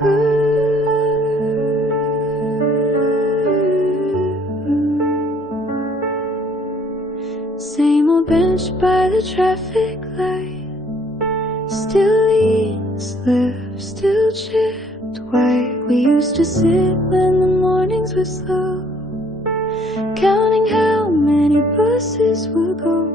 Same old bench by the traffic light, still leaves left, still chipped white. We used to sit when the mornings were slow, counting how many buses would go.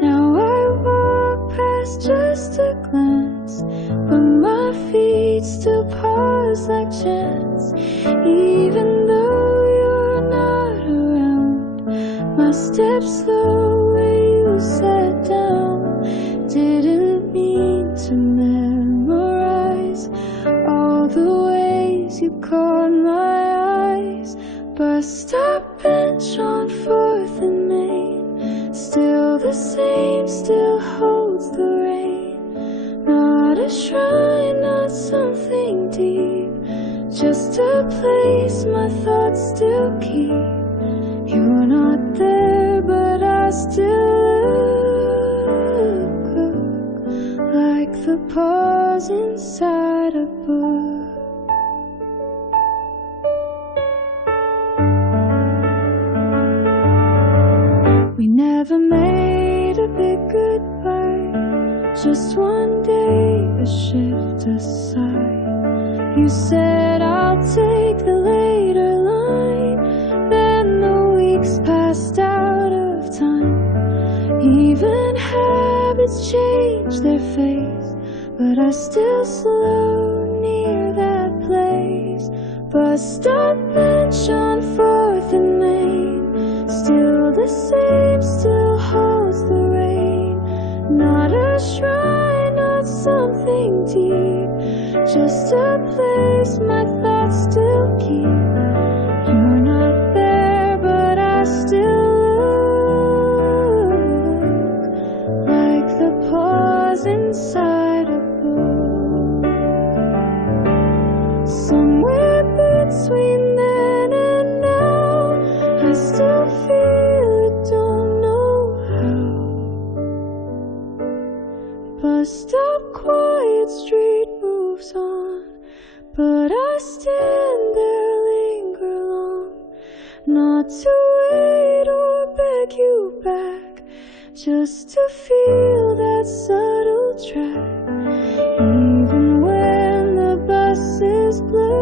Now I walk past just a glance, but my feet still pause like chance. Even though you're not around, my steps slow where you sat down. Didn't mean to memorize all the ways you caught my eyes. Bus stop bench on 4th and Main, still the same, still holds the rain. Not a shrine, not something deep, just a place my thoughts still keep. You're not there, but I still look like the pause inside a book. We never made a big goodbye, just one day a shift aside. You said I'll take the later line, then the weeks passed out of time. Even habits change their face, but I still slow near that place. Bus stop bench on 4th and Main, still the same, still holds the rain. Not a shrine, not something deep, just a place my thoughts still keep. You're not there, but I still look like the pause inside a book. Somewhere between then and now, I still feel it, don't know how. Bus stop, quiet street moves on, but I stand there, linger long, not to wait or beg you back, just to feel that subtle track. Even when the bus is blue,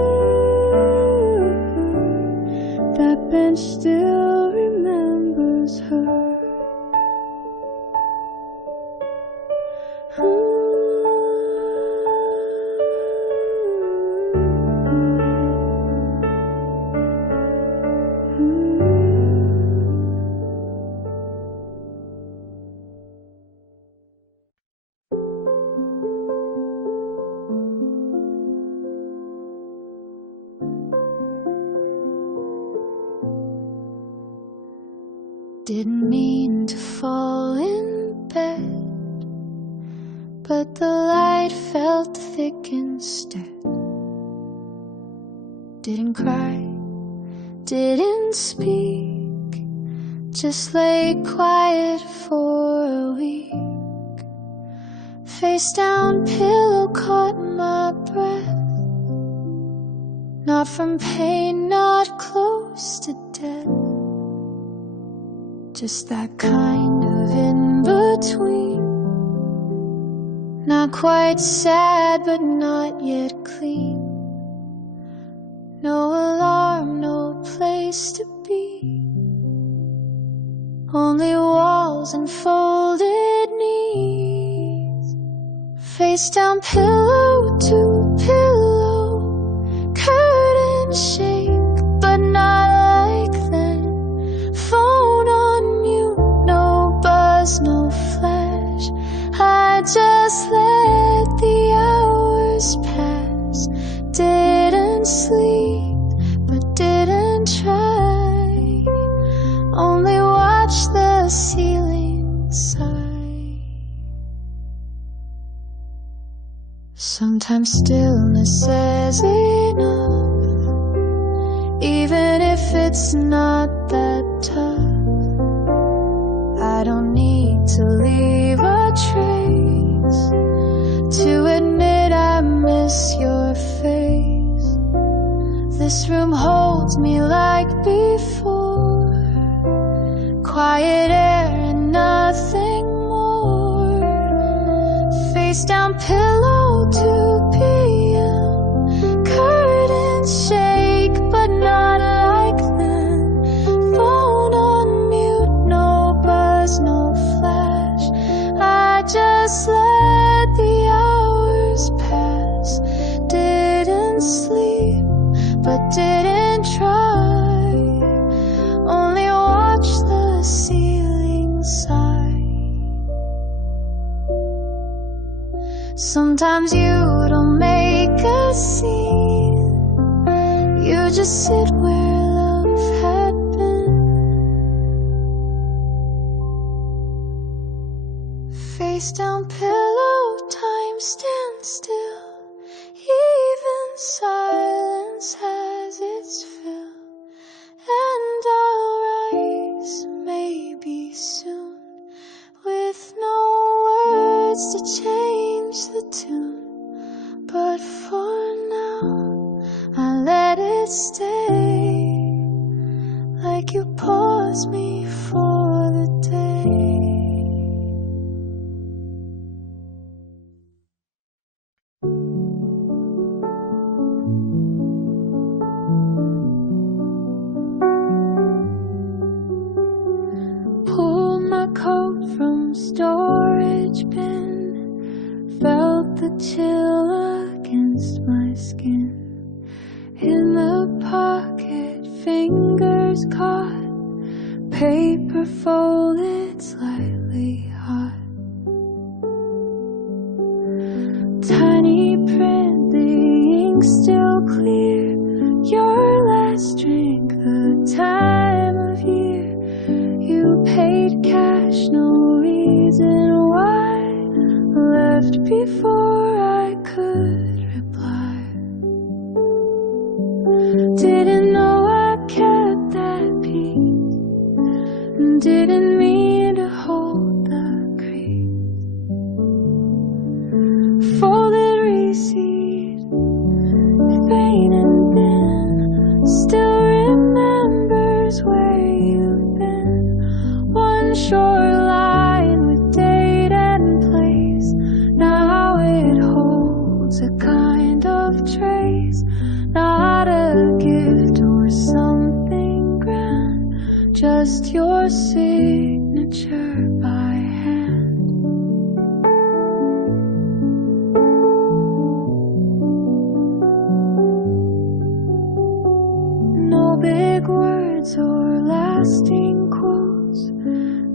that bench still remembers her. Didn't mean to fall in bed, but the light felt thick instead. Didn't cry, didn't speak, just lay quiet for a week. Face down, pillow caught my breath, not from pain, not close to death. Just that kind of in-between, not quite sad, but not yet clean. No alarm, no place to be, only walls and folded knees. Face down, pillow to pillow, curtain shake, but not like then. Phone on mute, no buzz, no flash. I just let the hours pass. Didn't sleep, but didn't try. Only watch the ceiling sigh. Sometimes stillness says enough, even if it's not that tough. I don't need to leave a trace to admit I miss your face. This room holds me like before. Quiet air and nothing more. Face down, pillow 2 p.m. Curtains shake, but not like then. Phone on mute, no buzz, no flash. I just let the hours pass. Didn't sleep, but didn't try. Only watch the ceiling sigh. Sometimes you don't make a scene. You just sit where love had been. Face down, pillow, time stands still. Even silence has its fill. And I'll rise, maybe soon, with no words to change the tune. But for now, I let it stay, like you pause me for the day. Pulled my coat from storage bin, felt the chill against my skin. In the pocket, fingers caught, paper folded slightly hot. Tiny print, the ink still clear. Your last drink, the time of year. You paid cash, no reason why. Left before I could reply. Didn't know I kept that peace. Didn't mean to hold the crease. Folded receipt, vain and thin. Still remembers where you've been. One short line with date and place. Now it holds a kind of trace. Not a gift or something grand, just your signature by hand. No big words or lasting quotes,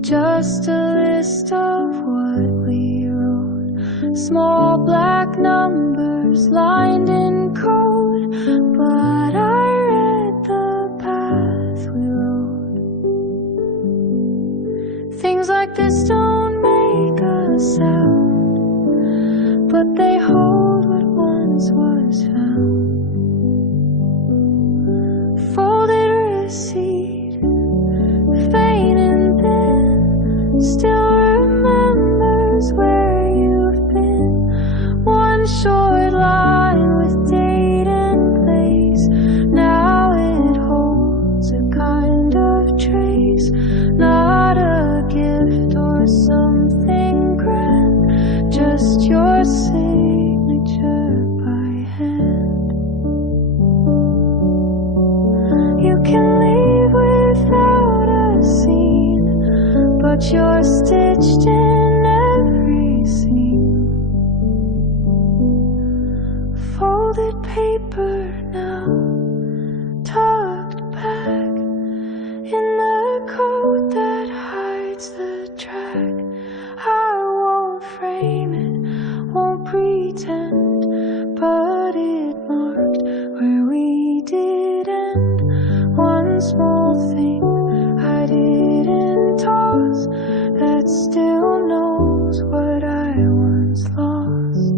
just a list of what we wrote. Small black numbers lined in code, but I read the path we rode. Things like this don't make a sound, but they hold what once was found. Folded receipt, faint and thin, still remembers where you've been. One short line with date and place. Now it holds a kind of trace. Not a gift or something grand, just your signature by hand. You can leave without a scene, but you're stitched in every seam. Folded paper now, tucked back in the coat that hides the track. I won't frame it, won't pretend, but it marked where we did end. One small thing I didn't toss, that still knows what I once lost.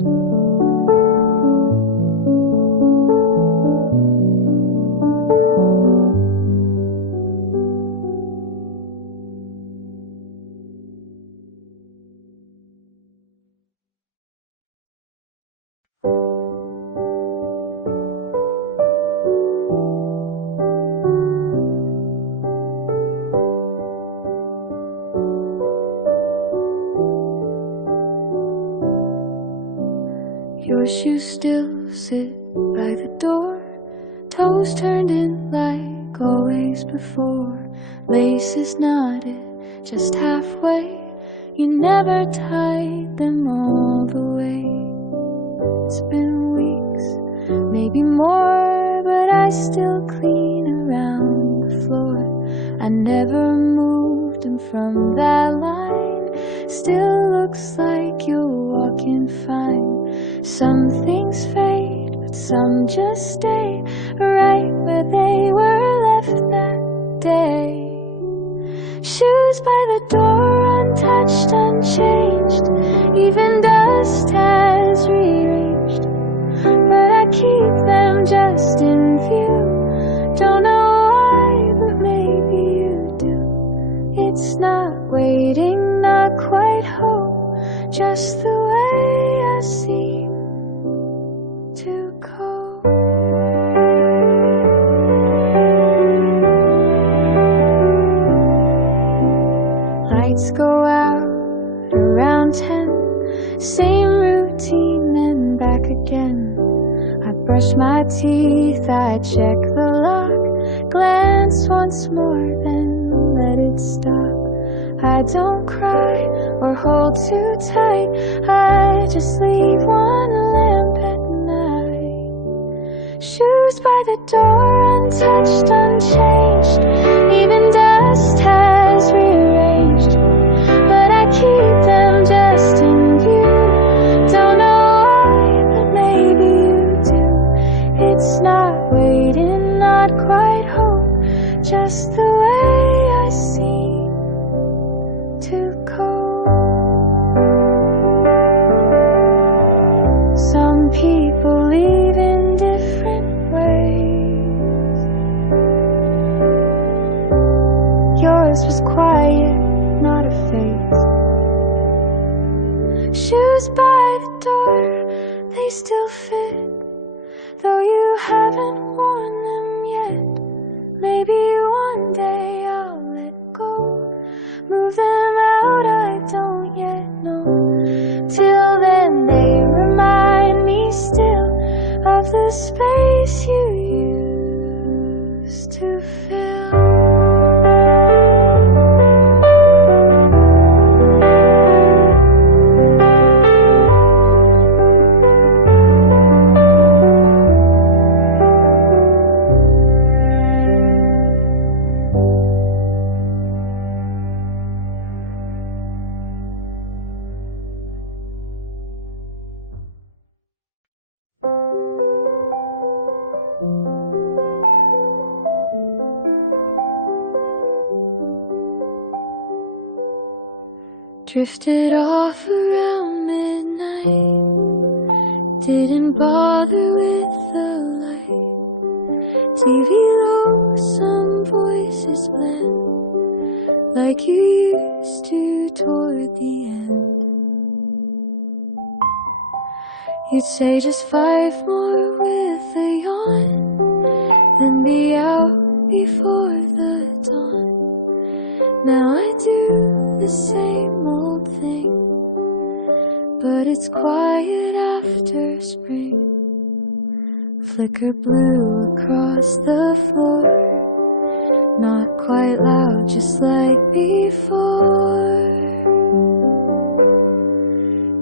course you still sit by the door, toes turned in like always before, laces knotted just halfway. You never tied them all the way. It's been weeks, maybe more, but I still clean around the floor. I never moved them from that line. Still looks like you're walking fine. Some things fade, but some just stay right where they were left that day. Shoes by the door, untouched, unchanged. Even dust has rearranged, but I keep them just in view. Don't know why, but maybe you do. It's not waiting, not quite hope, just the way I seem to cope. Lights go out around 10, same routine and back again. I brush my teeth, I check the lock, glance once more, then let it stop. I don't cry or hold too tight, I just leave one lamp at night. Shoes by the door, untouched, unchanged. Even dust has rearranged, but I keep them just in view. Don't know why, but maybe you do. It's not waiting, not quite hope, just the way I seem to cope. Some people leave in different ways. Yours was quiet, not a phase. Shoes by the door, they still fit, though you haven't worn them yet. Maybe one day I'll let go, move them out, I don't yet know. Till then they remind me still of the space you used to fill. Drifted off around midnight, didn't bother with the light. TV low, some voices blend, like you used to toward the end. You'd say just 5 more with a yawn, then be out before the dawn. Now I do the same old thing, but it's quiet after spring. Flicker blue across the floor, not quite loud, just like before.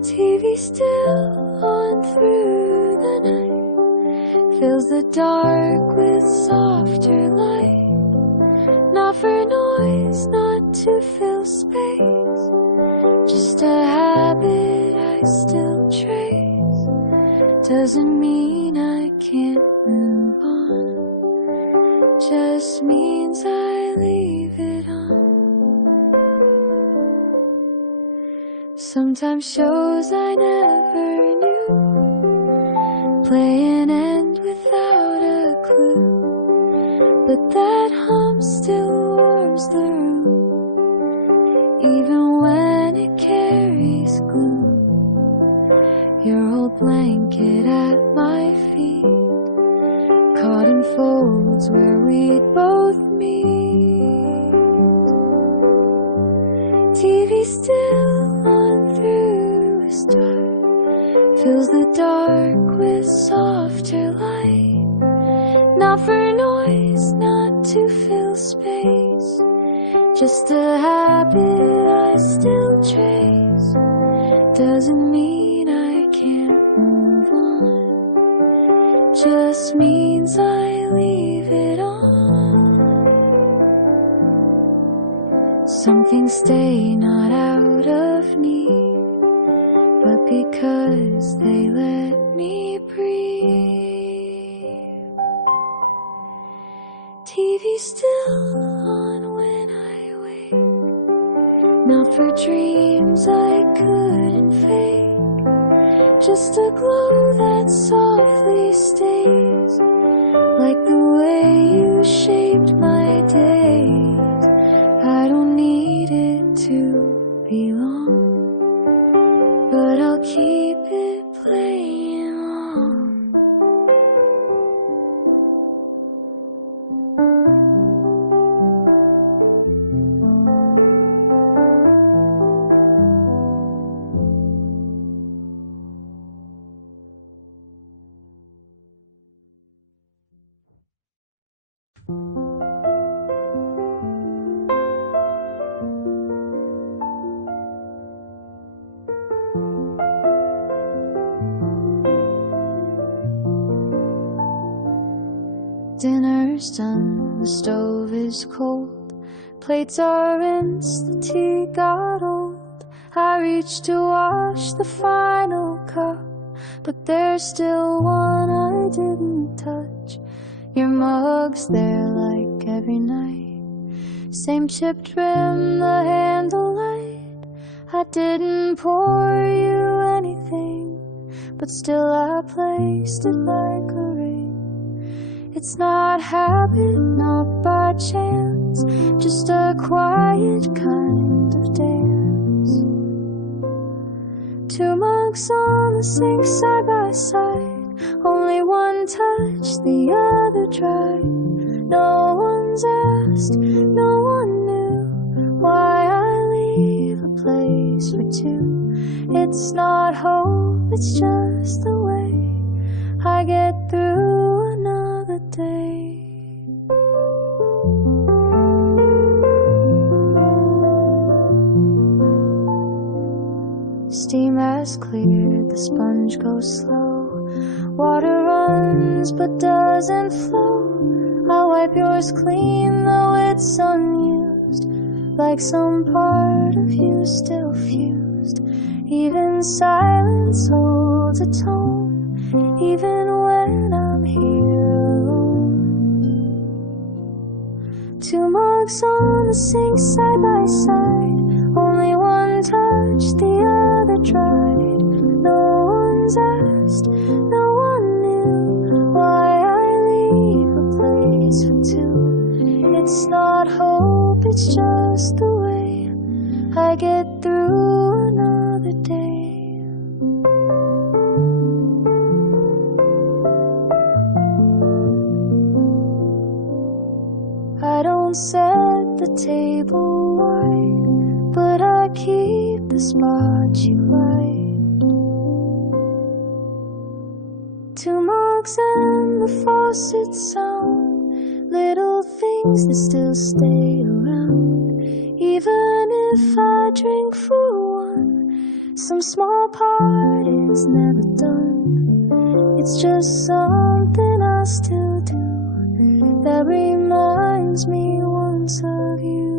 TV still on through the night, fills the dark with softer light. Not for noise, not to fill space, just a habit I still trace. Doesn't mean I can't move on, just means I leave it on. Sometimes shows I never knew play an end without a clue, but that hum still warms the room, even when it carries gloom. Your old blanket at my feet, caught in folds where we'd both meet. TV still on through a star, fills the dark with softer light. Not for noise, not to fill space, just a habit I still trace. Doesn't mean I can't move on, just means I leave it on. Some things stay not out of need, but because they let me breathe. TV still on when I wake, not for dreams I couldn't fake, just a glow that softly stays, like the way you shaped my days. I don't need it to be long, but I'll keep it playing on. Dinner's done, the stove is cold, plates are rinsed, the tea got old. I reach to wash the final cup, but there's still one I didn't touch. Your mug's there like every night, same chipped rim, the handle light. I didn't pour you anything, but still I placed it like a ring. It's not habit, not by chance, just a quiet kind of dance. Two mugs on the sink side by side, only one touched, the other dried. No one's asked, no one knew why I leave a place for two. It's not hope, it's just the way I get through another day. Steam has cleared, the sponge goes slow. Water runs but doesn't flow. I'll wipe yours clean though it's unused, like some part of you still fused. Even silence holds a tone, even when I'm here alone. Two mugs on the sink side by side, only one touched, the other dried. No one's asked, no one knew why I leave a place for two. It's not hope, it's just the way I get through another day. I don't set the table wide, but I keep the spot you like. Two mugs and the faucet sound, little things that still stay around. Even if I drink for one, some small part is never done. It's just something I still do that reminds me once of you.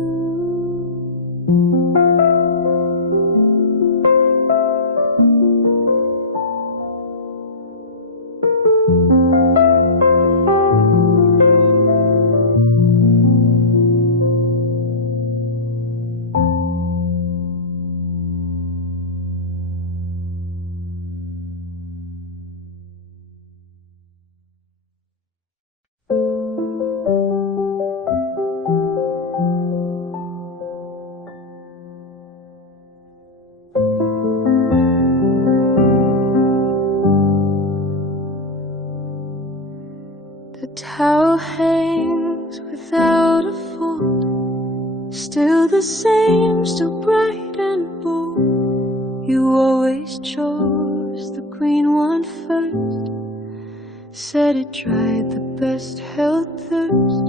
The towel hangs without a fold, still the same, still bright and bold. You always chose the green one first. Said it dried the best held thirst.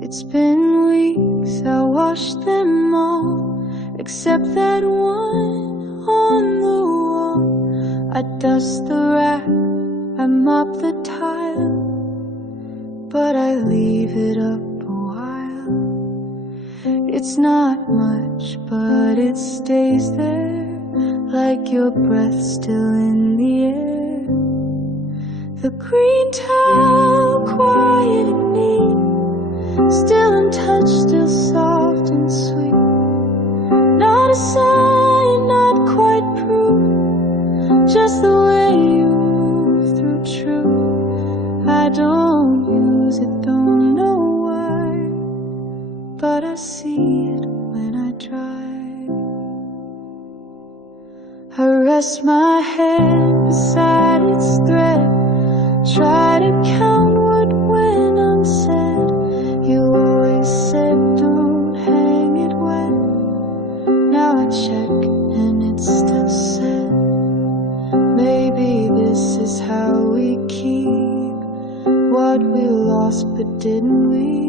It's been weeks, I washed them all, except that one on the wall. I dust the rack, I mop the tile, but I leave it up a while. It's not much, but it stays there, like your breath still in the air. The green towel, quiet and neat, still untouched, still soft and sweet. Not a sign, not quite proof, just the way you move through truth. I don't use it, don't know why, but I see it when I try. I rest my head beside its thread, try to count what went unsaid. You always said don't hang it when. Now I check and it's still said. Maybe this is how we keep what we lost, but didn't we?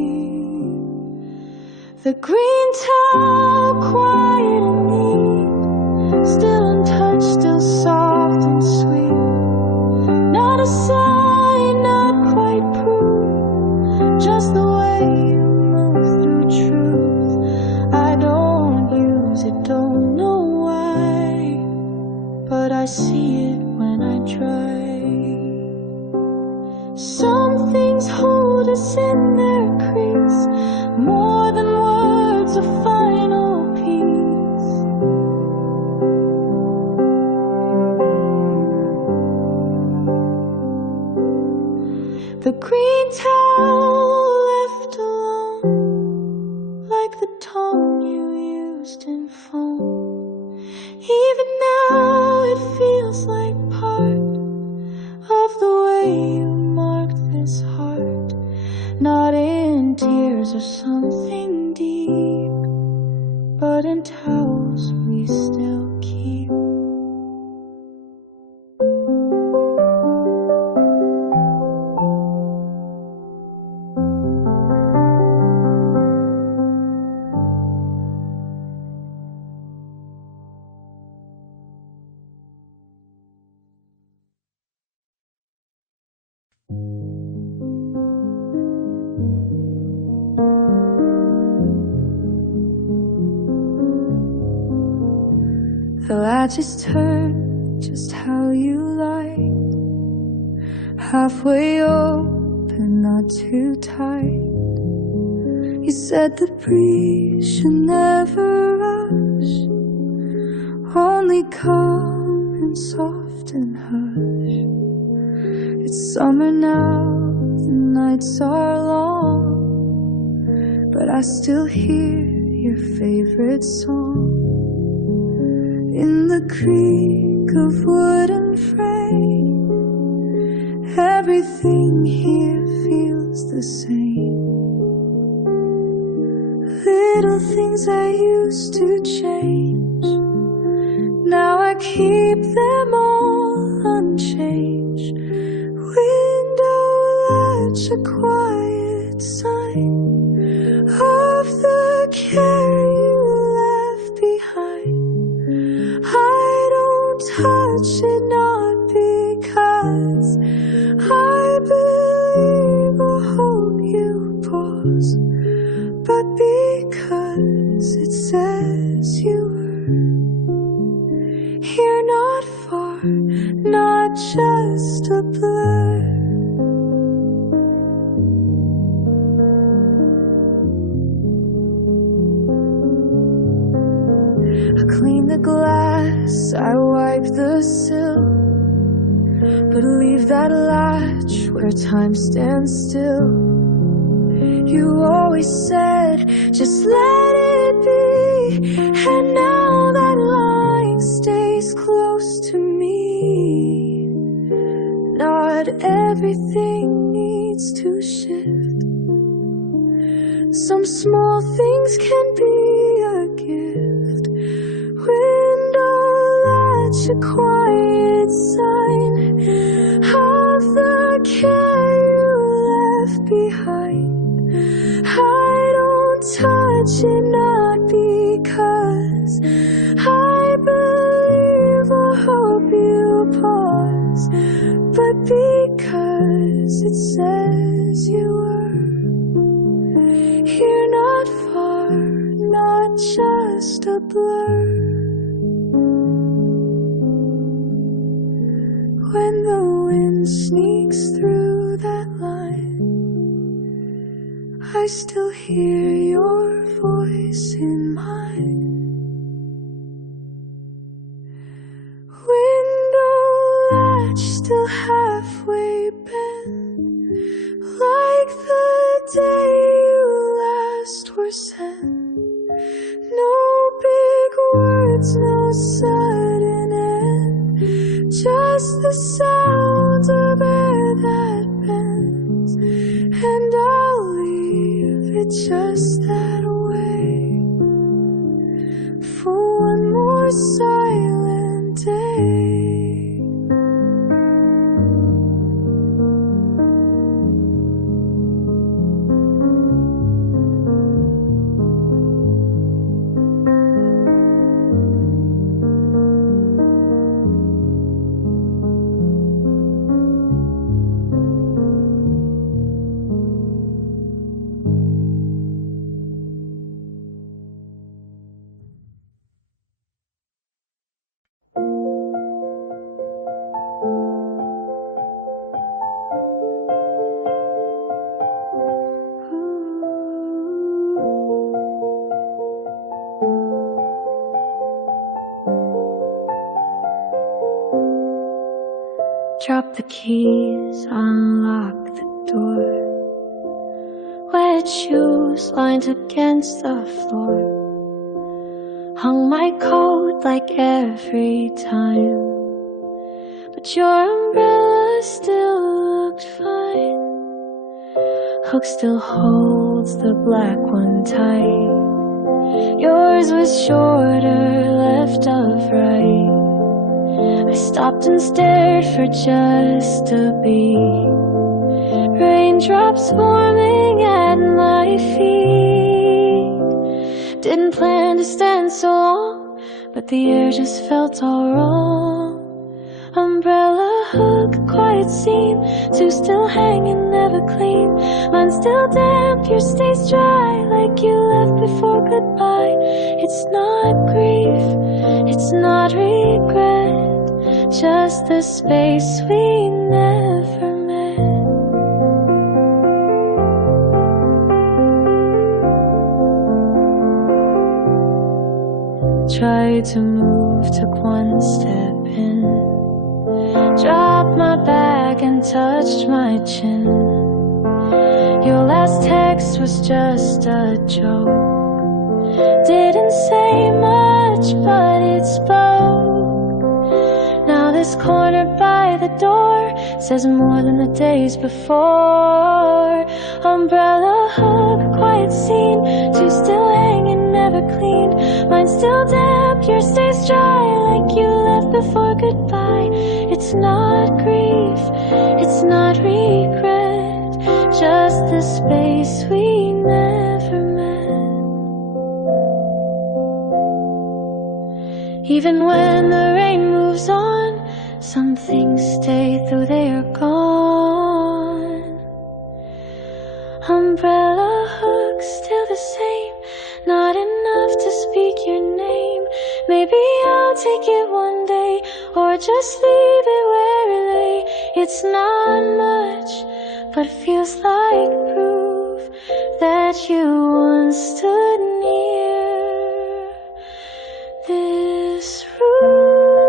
The green towel, quiet and neat, still untouched, still soft and sweet. Not a sign, not quite proof, just the way you move through truth. I don't use it, don't know why, but I see it when I try. Some things hold us in their crease, more than words, a final piece. The green towel left alone, like the tone you used in phone. Even now it feels like part of the way you marked this heart. Not in tears or something deep, but in towels we still keep. The latches turn just how you like, halfway open, not too tight. You said the breeze should never rush, only come and soft and hush. It's summer now, the nights are long, but I still hear your favorite song. In the creak of wooden frame, everything here feels the same. Little things I used to change, now I keep them all unchanged. Window latch, a quiet sign of the care you left behind. I don't touch it, not because I believe or hope you pause, but because it says you were here, not far, not just a blur. I clean the glass, I wipe the sill, but leave that latch where time stands still. You always said, just let it be, and now that line stays close to me. Not everything needs to shift. Some small things can be a gift. Window latch, a quiet sign you, not because I believe or hope you pause, but because it says you were here, not far, not just a blur. When the wind sneaks through that line, I still hear your voice in mine. Window latch still halfway bent, like the day you last were sent. No big words, no sudden end, just the sound of air that bends. And I'll leave it just that way for one more silent day. Drop the keys, unlock the door. Wet shoes lined against the floor. Hung my coat like every time, but your umbrella still looked fine. Hook still holds the black one tight. Yours was shorter, left of right. I stopped and stared for just a beat. Raindrops forming at my feet. Didn't plan to stand so long, but the air just felt all wrong. Umbrella hook, quiet scene. Two still hanging, never clean. Mine still damp, yours stays dry, like you left before goodbye. It's not grief, it's not regret, just the space we never met. Tried to move, took one step in, dropped my bag and touched my chin. Your last text was just a joke. Didn't say much, but it spoke. Now this corner by the door says more than the days before. Umbrella hook, quiet scene. Two still hanging, never clean. Mine still damp, yours stays dry, like you left before goodbye. It's not grief, it's not regret, just the space we never met. Even when the rain moves on, some things stay though they are gone. Umbrella hook still the same, not enough to speak your name. Maybe I'll take it one day, or just leave it where it lay. It's not much, but feels like proof that you once stood near this room.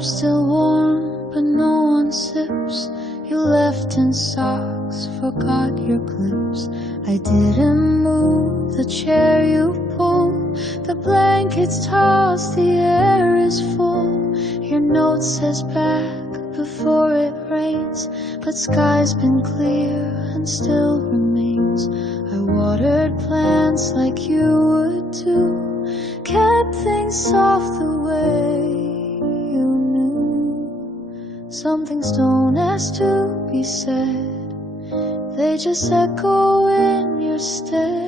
cup still warm, but no one sips. You left in socks, forgot your clips. I didn't move the chair you pulled. The blankets tossed, the air is full. Your note says back before it rains, but sky's been clear and still remains. I watered plants like you would do, kept things soft the way you knew. Some things don't ask to be said, they just echo in your stead.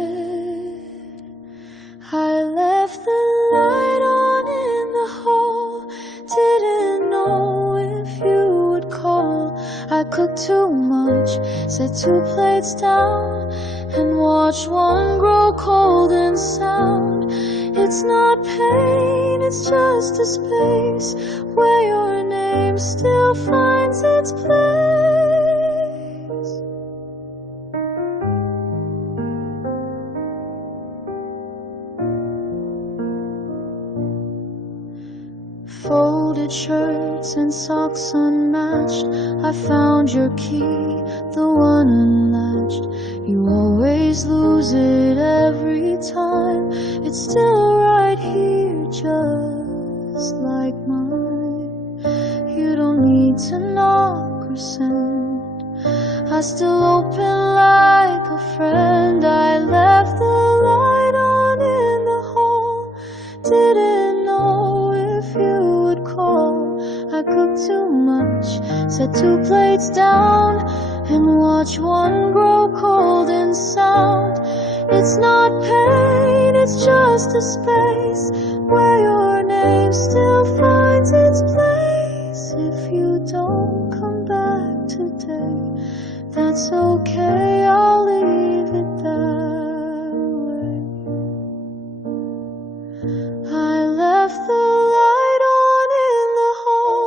I left the light on in the hall, didn't know if you would call. I cooked too much, set 2 plates down, and watched one grow cold and sound. It's not pain, it's just a space where your name still finds its place. Folded shirts and socks unmatched, I found your key, the one unlatched. You always lose it every time. It's still right here, just like mine. You don't need to knock or send, I still open like a friend. I left the light on in the hall, didn't know if you would call. I cooked too much, set 2 plates down, and watch one grow cold and sound. It's not pain, it's just a space where your name still finds its place. If you don't come back today, that's okay, I'll leave it that way. I left the light on in the hall,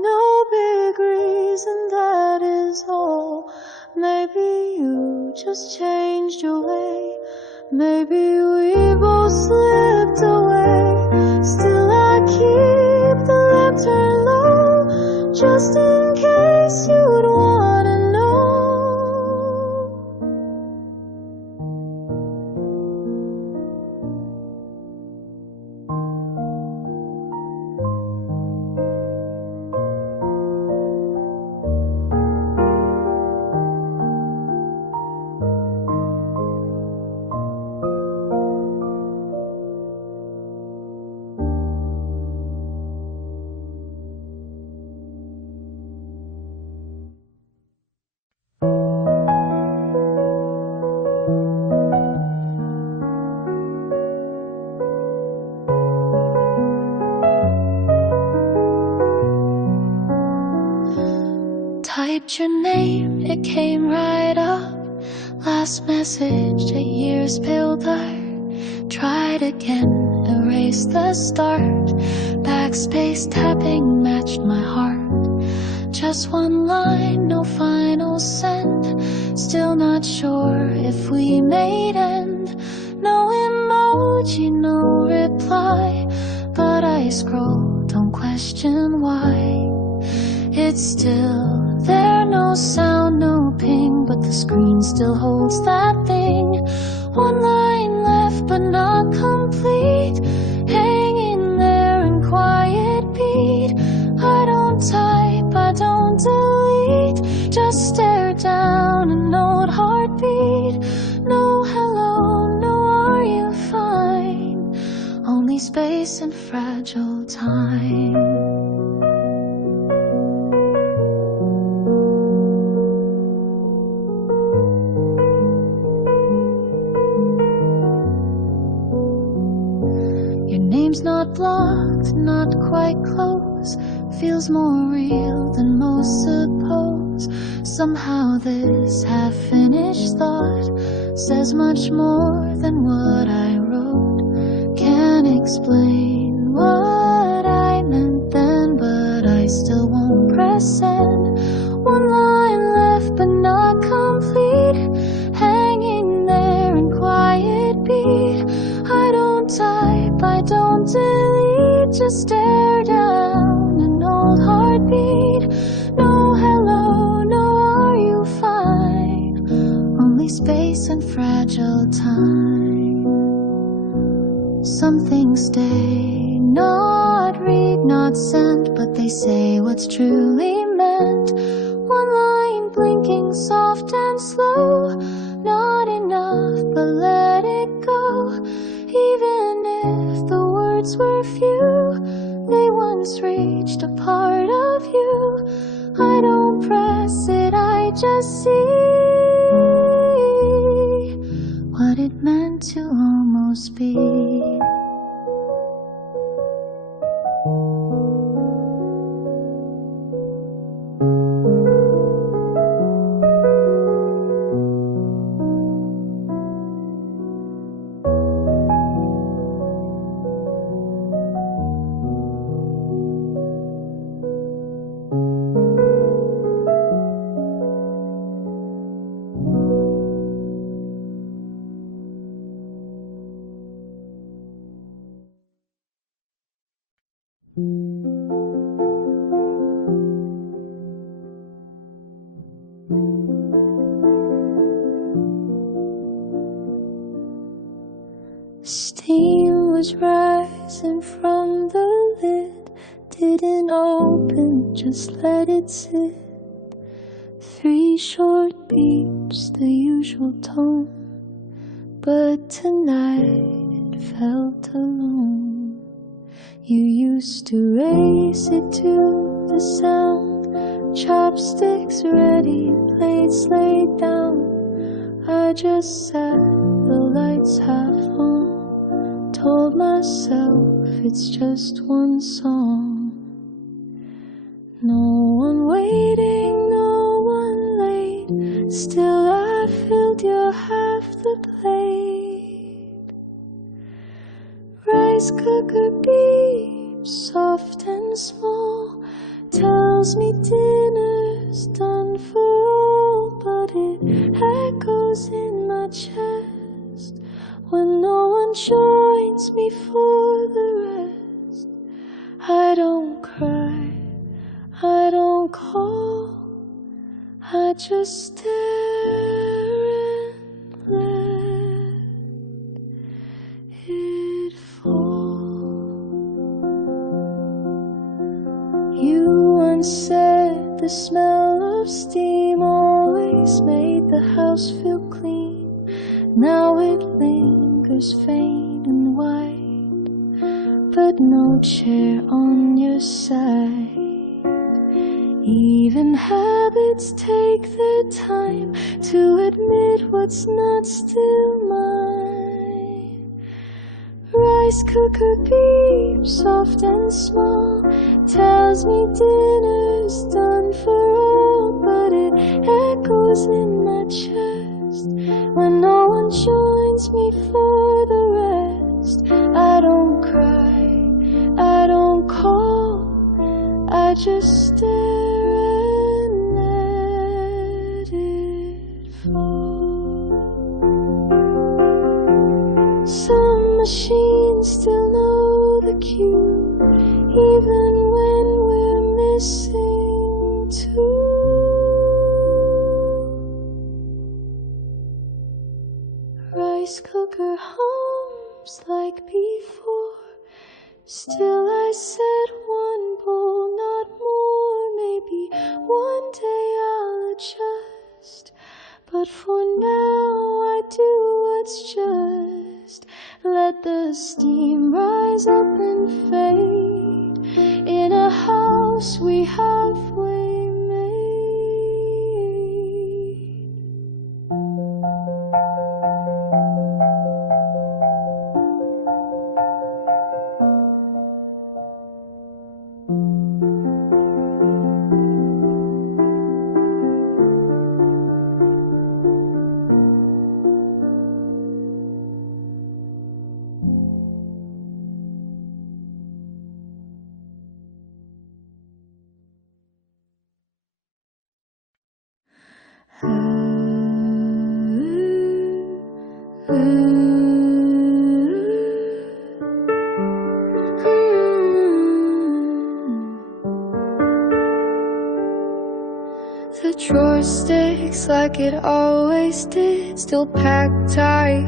no big reason, that is all. Maybe you just changed your way, maybe we both slipped away. Still I keep the lamp turned low, just in case you'd wanna know. Typed your name, it came right up. Last message, 8 years pale dark. Tried again, erased the start. Backspace tapping matched my heart. Just one line, no final send. Still not sure if we made end. No emoji, no reply. But I scroll, don't question why. It's still there, no sound, no ping, but the screen still holds that thing. One line left but not complete, hanging there in quiet beat. I don't type, I don't delete, just stare down a note, heartbeat. No hello, no are you fine, only space and fragile time. Not blocked, not quite close. Feels more real than most suppose. Somehow this half-finished thought says much more than what I wrote. Can't explain what I meant then, but I still won't press send. One line left but not complete, hanging there in quiet beat. I don't type, I don't delete, just stare down an old stay, not read, not send, but they say what's truly meant. One line blinking soft and slow, not enough, but let it go. Even if the words were few, they once reached a part of you. I don't press it, I just see what it meant to almost be. Steam was rising from the lid, didn't open, just let it sit. 3 short beeps, the usual tone, but tonight it felt alone. You used to race it to the sound, chopsticks ready, plates laid down. I just sat, the lights half on, told myself it's just one song. No one waiting, no one late, still I filled your half the plate. Rice cooker beeps, soft and small, tells me dinner's done for all, but it echoes in my chest when no one joins me for the rest. I don't cry, I don't call, I just stare and let it fall. You once said the smell of steam always made the house feel clean. Now it lingers faint and white, but no chair on your side. Even habits take their time to admit what's not still mine. Rice cooker beeps, soft and small, tells me dinner's done for all, but it echoes in my chest when no one joins me for the rest. I don't cry, I don't call, I just stare and let it fall. Some machines still know the cue, even when we're missing two. Rice cooker hums like before, still I said one bowl, not more. Maybe one day I'll adjust, but for now I do what's just. Let the steam rise up and fade in a house we halfway made. The drawer sticks like it always did, still packed tight,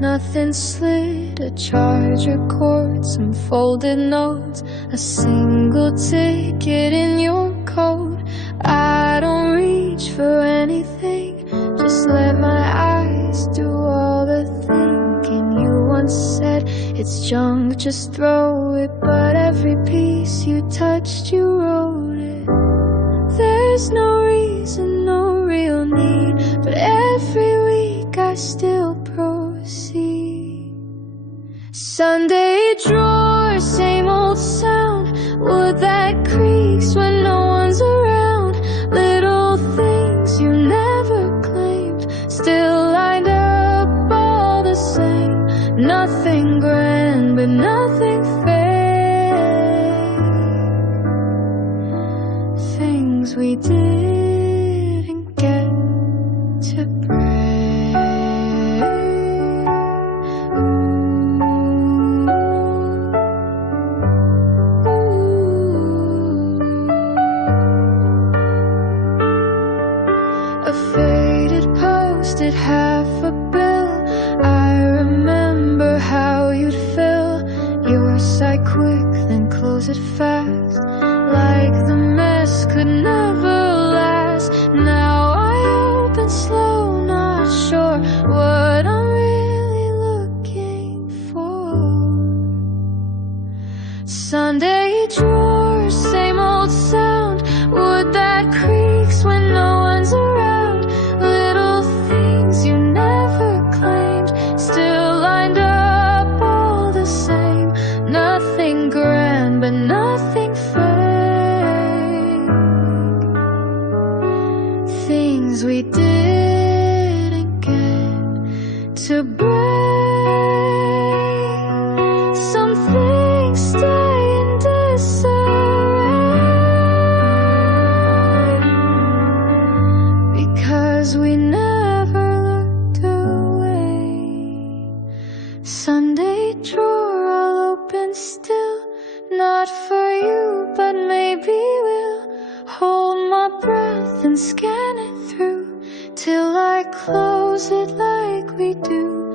nothing slid. A charger cord, some folded notes, a single ticket in your coat. I don't reach for anything, just let my eyes do all the thinking. You once said it's junk, just throw it, but every piece you touched, you wrote it. There's no reason, no real need, but every week I still proceed. Sunday drawer, same old sound, wood that creaks when no one's around. Little things you never claimed, still lined up all the same. Nothing grand, but nothing fake. Things we didn't get to break. A faded post-it, half a bill. I remember how you'd fill your side quick, then close it fast, like the mess could never last. Now I open slow, not sure what I'm really looking for. Sunday drawer, same old sound, wood that creaks when no one's around. Little things you never claimed, still lined up all the same. Nothing grand, but nothing fake. Things we didn't get to break. Some things stay in disarray because we never looked away. Sunday drawer, I'll open still, not for you, but maybe we'll hold my breath and scan it through till I close it like we do.